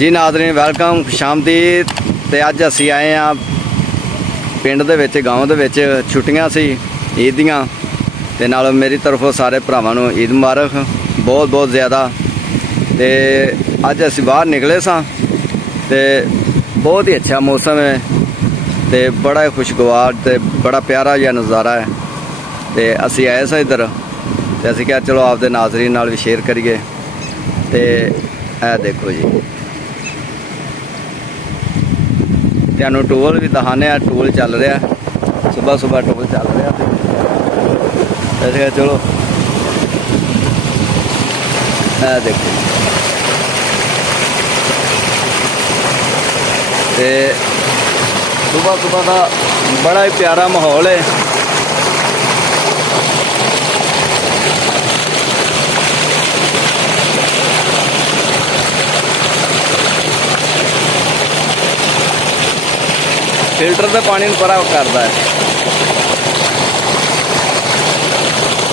ਜੀ ਨਾਜ਼ਰੀਨ ਵੈਲਕਮ ਖੁਸ਼ਾਮਦੀਦ। ਤੇ ਅੱਜ ਅਸੀਂ ਆਏ ਆ ਪਿੰਡ ਦੇ ਵਿੱਚ, ਗਾਉਂ ਦੇ ਵਿੱਚ। ਛੁੱਟੀਆਂ ਸੀ ਈਦ ਦੀਆਂ, ਤੇ ਨਾਲ ਮੇਰੀ ਤਰਫੋਂ ਸਾਰੇ ਭਰਾਵਾਂ ਨੂੰ ਈਦ ਮੁਬਾਰਕ ਬਹੁਤ ਬਹੁਤ ਜ਼ਿਆਦਾ। ਤੇ ਅੱਜ ਅਸੀਂ ਬਾਹਰ ਨਿਕਲੇ ਸਾਂ ਤੇ ਬਹੁਤ ਹੀ ਅੱਛਾ ਮੌਸਮ ਹੈ ਤੇ ਬੜਾ ਹੀ ਖੁਸ਼ਗਵਾਰ ਤੇ ਬੜਾ ਪਿਆਰਾ ਜਿਹਾ ਨਜ਼ਾਰਾ ਹੈ। ਤੇ ਅਸੀਂ ਆਏ ਸਾਂ ਇੱਧਰ ਤੇ ਅਸੀਂ ਕਿਹਾ ਚਲੋ ਆਪਦੇ ਨਾਜ਼ਰੀਨ ਨਾਲ ਵੀ ਸ਼ੇਅਰ ਕਰੀਏ। ਤੇ ਇਹ ਦੇਖੋ ਜੀ, ਤੁਹਾਨੂੰ ਟੂਲ ਵੀ ਦਿਖਾਉਂਦੇ ਆ। ਟੂਲ ਚੱਲ ਰਿਹਾ, ਸੁਬਹ ਸੁਬਹ ਟੂਲ ਚੱਲ ਰਿਹਾ। ਅਸੀਂ ਕਿਹਾ ਚਲੋ ਇਹ ਦੇਖੋ। ਤੇ ਸੁਬਹ ਸੁਬਹ ਦਾ ਬੜਾ ਹੀ ਪਿਆਰਾ ਮਾਹੌਲ ਹੈ। ਫਿਲਟਰ ਦੇ ਪਾਣੀ ਨੂੰ ਪਰਾ ਕਰਦਾ ਹੈ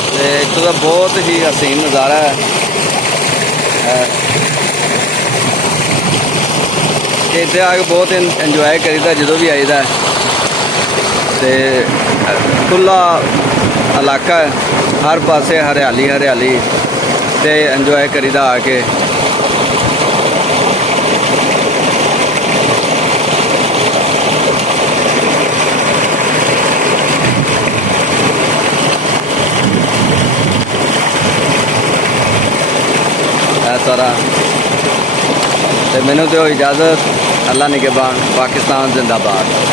ਤੇ ਇੱਥੋਂ ਦਾ ਬਹੁਤ ਹੀ ਹਸੀਨ ਨਜ਼ਾਰਾ ਹੈ। ਇੱਥੇ ਆ ਕੇ ਬਹੁਤ ਇੰਜੋਏ ਕਰੀਦਾ ਜਦੋਂ ਵੀ ਆਈਦਾ। ਤੇ ਖੁੱਲਾ ਇਲਾਕਾ ਹੈ, ਹਰ ਪਾਸੇ ਹਰਿਆਲੀ ਹਰਿਆਲੀ, ਤੇ ਇੰਜੋਏ ਕਰੀਦਾ ਆ ਕੇ। सारा तो मैनू तो इजाज़त। अल्लाह निगहबान। पाकिस्तान जिंदाबाद।